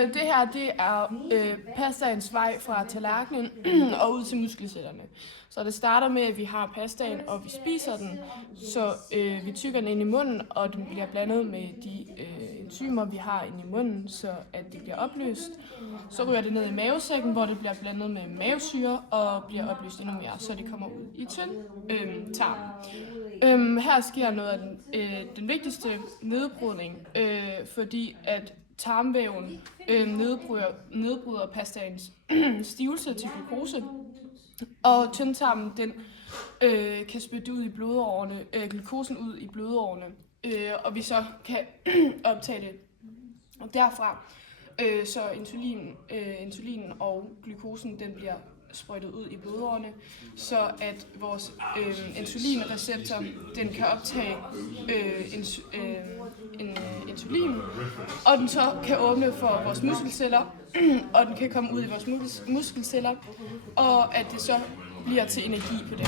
Det her, det er pastaens vej fra tallerkenen og ud til muskelcellerne. Så det starter med, at vi har pastaen, og vi spiser den, så vi tykker den ind i munden, og den bliver blandet med de enzymer, vi har inde i munden, så at det bliver opløst. Så ryger det ned i mavesækken, hvor det bliver blandet med mavesyre og bliver opløst endnu mere, så det kommer ud i tynd tarm. Her sker noget af den vigtigste nedbrydning, fordi at tarmvæven nedbryder pastaens stivelse til glukose, og tyndtarmen den kan spytte ud i blodårene, glukosen ud i blodårene, og vi så kan optage det derfra, så insulinen og glukosen den bliver sprøjtet ud i blodårene, så at vores insulinreceptor den kan optage insulin, og den så kan åbne for vores muskelceller, og den kan komme ud i vores muskelceller, og at det så bliver til energi på dem.